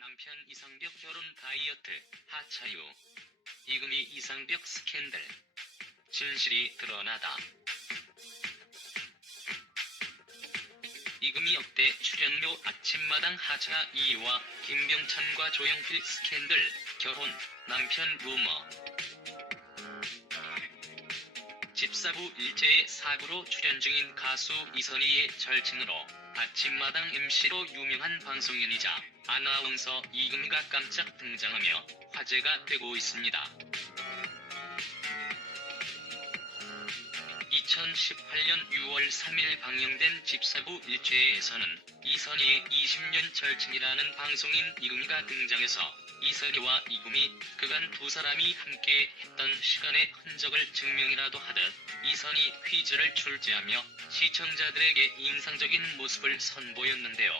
남편 이상벽 결혼 다이어트 하차유. 이금희 이상벽 스캔들. 진실이 드러나다. 이금희 역대 출연료 아침마당 하차 2위와 김병찬과 조영필 스캔들. 결혼, 남편 루머. 집사부 일제의 사부로 출연 중인 가수 이선희의 절친으로 아침마당 MC로 유명한 방송인이자 아나운서 이금희가 깜짝 등장하며 화제가 되고 있습니다. 2018년 6월 3일 방영된 집사부 일제에서는 이선희의 20년 절친이라는 방송인 이금희가 등장해서 이선희와 이금희, 그간 두 사람이 함께 했던 시간의 흔적을 증명이라도 하듯 이선희 퀴즈를 출제하며 시청자들에게 인상적인 모습을 선보였는데요.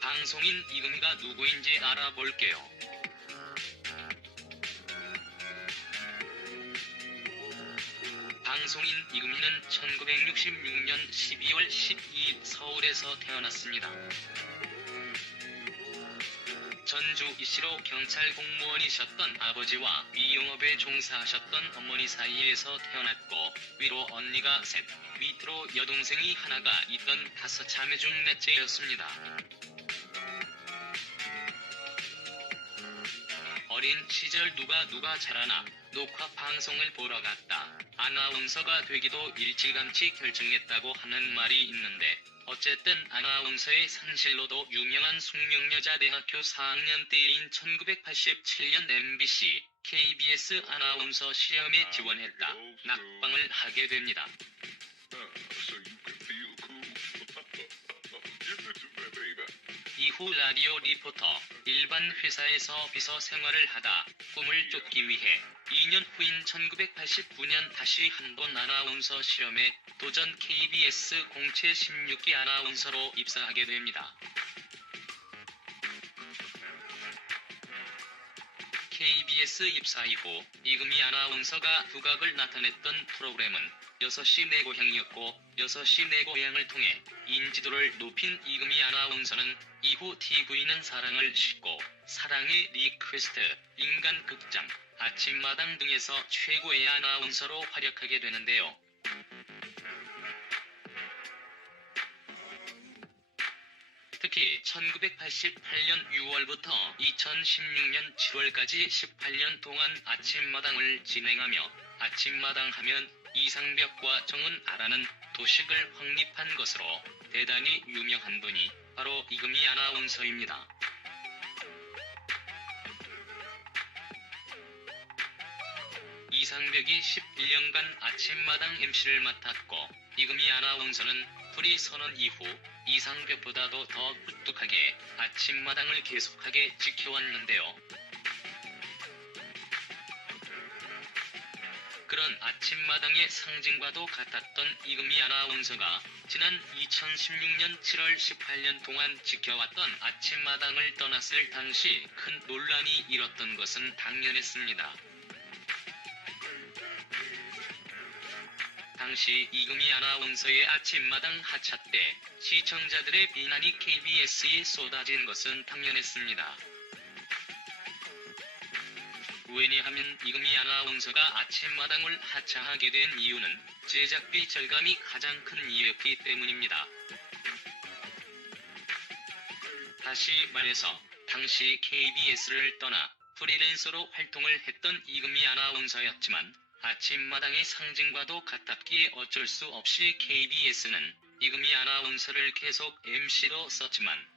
방송인 이금희가 누구인지 알아볼게요. 방송인 이금희는 1966년 12월 12일 서울에서 태어났습니다. 전주 이시로 경찰 공무원이셨던 아버지와 미용업에 종사하셨던 어머니 사이에서 태어났고 위로 언니가 셋, 밑으로 여동생이 하나가 있던 5자매 중 넷째였습니다. 어린 시절 누가 잘하나 녹화 방송을 보러 갔다. 아나운서가 되기도 일찌감치 결정했다고 하는 말이 있는데 어쨌든 아나운서의 산실로도 유명한 숙명여자대학교 4학년 때인 1987년 MBC, KBS 아나운서 시험에 지원했다. 낙방을 하게 됩니다. 이후 라디오 리포터, 일반 회사에서 비서 생활을 하다 꿈을 쫓기 위해 2년 후인 1989년 다시 한번 아나운서 시험에 도전 KBS 공채 16기 아나운서로 입사하게 됩니다. KBS 입사 이후 이금희 아나운서가 두각을 나타냈던 프로그램은 6시 내 고향이었고 6시 내 고향을 통해 인지도를 높인 이금희 아나운서는 이후 TV는 사랑을 싣고 사랑의 리퀘스트, 인간극장, 아침마당 등에서 최고의 아나운서로 활약하게 되는데요. 특히 1988년 6월부터 2016년 7월까지 18년 동안 아침마당을 진행하며 아침마당 하면 이상벽과 정은아라는 도식을 확립한 것으로 대단히 유명한 분이 바로 이금희 아나운서입니다. 이상벽이 11년간 아침마당 MC를 맡았고 이금희 아나운서는 프리 선언 이후 이상벽보다도 더 굴뚝하게 아침마당을 계속하게 지켜왔는데요. 그런 아침마당의 상징과도 같았던 이금희 아나운서가 지난 2016년 7월 18년 동안 지켜왔던 아침마당을 떠났을 당시 큰 논란이 일었던 것은 당연했습니다. 당시 이금희 아나운서의 아침마당 하차 때 시청자들의 비난이 KBS에 쏟아진 것은 당연했습니다. 왜냐하면 이금희 아나운서가 아침마당을 하차하게 된 이유는 제작비 절감이 가장 큰 이유였기 때문입니다. 다시 말해서 당시 KBS를 떠나 프리랜서로 활동을 했던 이금희 아나운서였지만 아침마당의 상징과도 같았기에 어쩔 수 없이 KBS는 이금희 아나운서를 계속 MC로 썼지만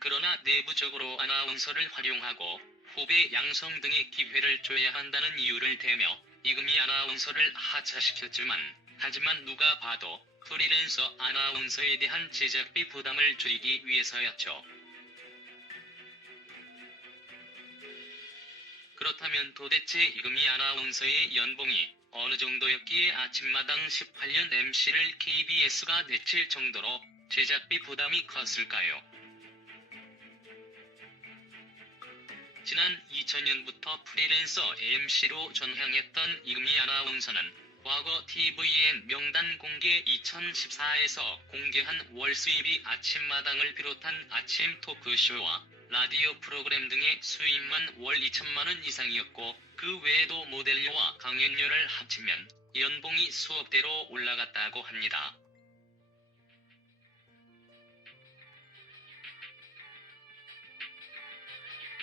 그러나 내부적으로 아나운서를 활용하고 후배 양성 등의 기회를 줘야 한다는 이유를 대며 이금희 아나운서를 하차시켰지만 하지만 누가 봐도 프리랜서 아나운서에 대한 제작비 부담을 줄이기 위해서였죠. 그렇다면 도대체 이금희 아나운서의 연봉이 어느 정도였기에 아침마당 18년 MC를 KBS가 내칠 정도로 제작비 부담이 컸을까요? 지난 2000년부터 프리랜서 MC로 전향했던 이금희 아나운서는 과거 tvN 명단 공개 2014에서 공개한 월 수입이 아침마당을 비롯한 아침 토크쇼와 라디오 프로그램 등의 수입만 월 2천만 원 이상이었고 그 외에도 모델료와 강연료를 합치면 연봉이 수억대로 올라갔다고 합니다.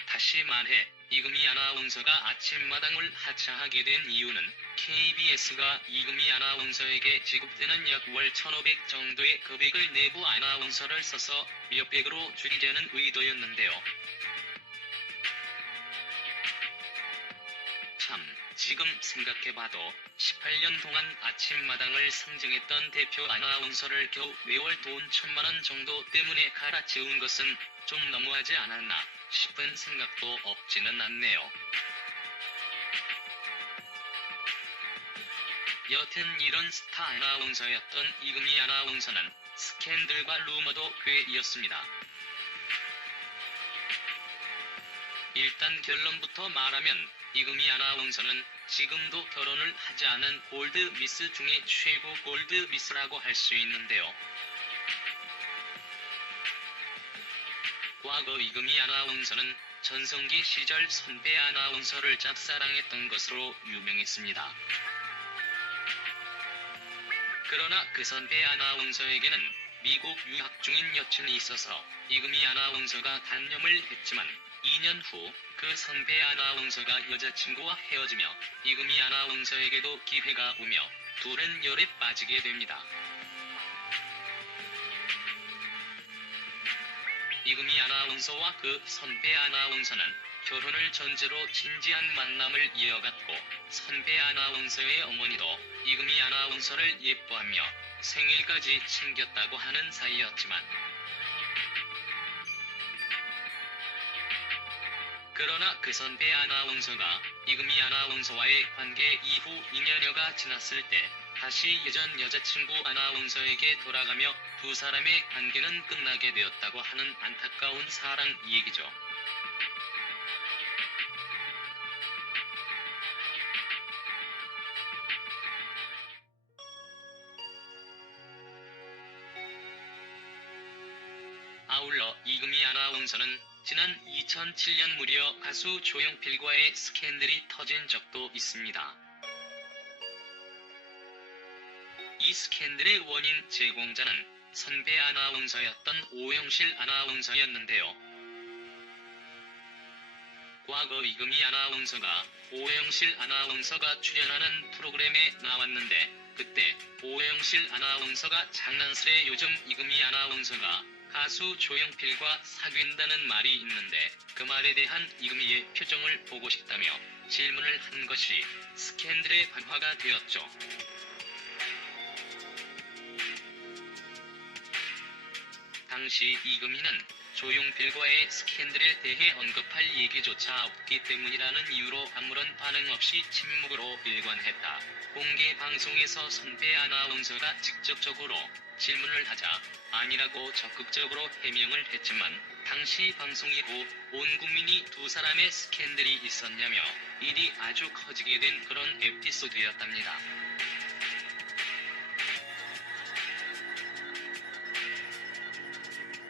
다시 말해 이금희 아나운서가 아침마당을 하차하게 된 이유는 KBS가 이금희 아나운서에게 지급되는 약 월 1,500 정도의 금액을 내부 아나운서를 써서 몇백으로 줄이려는 의도였는데요. 참, 지금 생각해봐도 18년 동안 아침마당을 상징했던 대표 아나운서를 겨우 매월 돈 1,000만 원 정도 때문에 갈아치운 것은 좀 너무하지 않았나 싶은 생각도 없지는 않네요. 여튼 이런 스타 아나운서였던 이금희 아나운서는 스캔들과 루머도 꽤 이었습니다. 일단 결론부터 말하면 이금희 아나운서는 지금도 결혼을 하지 않은 골드미스 중에 최고 골드미스라고 할 수 있는데요. 과거 이금희 아나운서는 전성기 시절 선배 아나운서를 짝사랑했던 것으로 유명했습니다. 그러나 그 선배 아나운서에게는 미국 유학 중인 여친이 있어서 이금희 아나운서가 단념을 했지만 2년 후 그 선배 아나운서가 여자친구와 헤어지며 이금희 아나운서에게도 기회가 오며 둘은 열에 빠지게 됩니다. 이금희 아나운서와 그 선배 아나운서는 결혼을 전제로 진지한 만남을 이어갔고 선배 아나운서의 어머니도 이금희 아나운서를 예뻐하며 생일까지 챙겼다고 하는 사이였지만 그러나 그 선배 아나운서가 이금희 아나운서와의 관계 이후 2년여가 지났을 때 다시 예전 여자친구 아나운서에게 돌아가며 두 사람의 관계는 끝나게 되었다고 하는 안타까운 사랑 얘기죠. 아울러 이금희 아나운서는 지난 2007년 무려 가수 조용필과의 스캔들이 터진 적도 있습니다. 이 스캔들의 원인 제공자는 선배 아나운서였던 오영실 아나운서였는데요. 과거 이금희 아나운서가 오영실 아나운서가 출연하는 프로그램에 나왔는데 그때 오영실 아나운서가 장난스레 요즘 이금희 아나운서가 가수 조용필과 사귄다는 말이 있는데 그 말에 대한 이금희의 표정을 보고 싶다며 질문을 한 것이 스캔들의 발화가 되었죠. 당시 이금희는 조용필과의 스캔들에 대해 언급할 얘기조차 없기 때문이라는 이유로 아무런 반응 없이 침묵으로 일관했다. 공개 방송에서 선배 아나운서가 직접적으로 질문을 하자 아니라고 적극적으로 해명을 했지만 당시 방송 이후 온 국민이 두 사람의 스캔들이 있었냐며 일이 아주 커지게 된 그런 에피소드였답니다.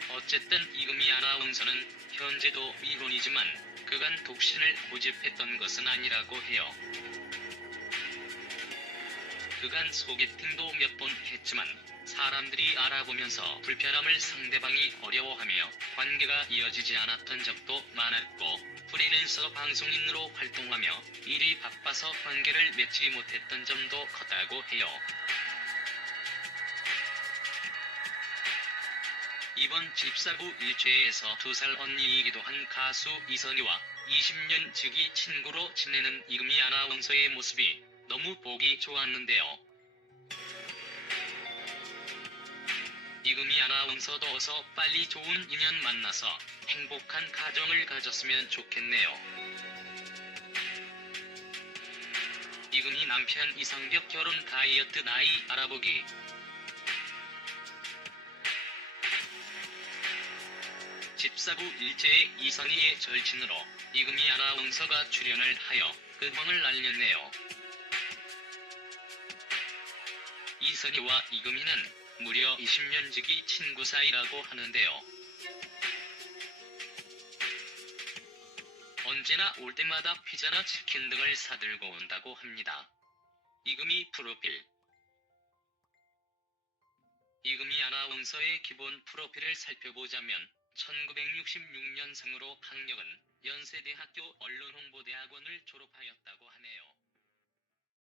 어쨌든 이금희 아나운서는 현재도 미혼이지만 그간 독신을 고집했던 것은 아니라고 해요. 그간 소개팅도 몇 번 했지만 사람들이 알아보면서 불편함을 상대방이 어려워하며 관계가 이어지지 않았던 적도 많았고 프리랜서 방송인으로 활동하며 일이 바빠서 관계를 맺지 못했던 점도 컸다고 해요. 이번 집사부 일체에서 2살 언니이기도 한 가수 이선희와 20년 지기 친구로 지내는 이금희 아나운서의 모습이 너무 보기 좋았는데요. 이금희 아나운서도 어서 빨리 좋은 인연 만나서 행복한 가정을 가졌으면 좋겠네요. 이금희 남편 이상벽 결혼 다이어트 나이 알아보기. 집사부 일제의 이선희의 절친으로 이금희 아나운서가 출연을 하여 근황을 알렸네요. 이선희와 이금희는 무려 20년 지기 친구 사이라고 하는데요. 언제나 올 때마다 피자나 치킨 등을 사들고 온다고 합니다. 이금희 프로필. 이금희 아나운서의 기본 프로필을 살펴보자면 1966년생으로 학력은 연세대학교 언론홍보대학원을 졸업하였다고 하네요.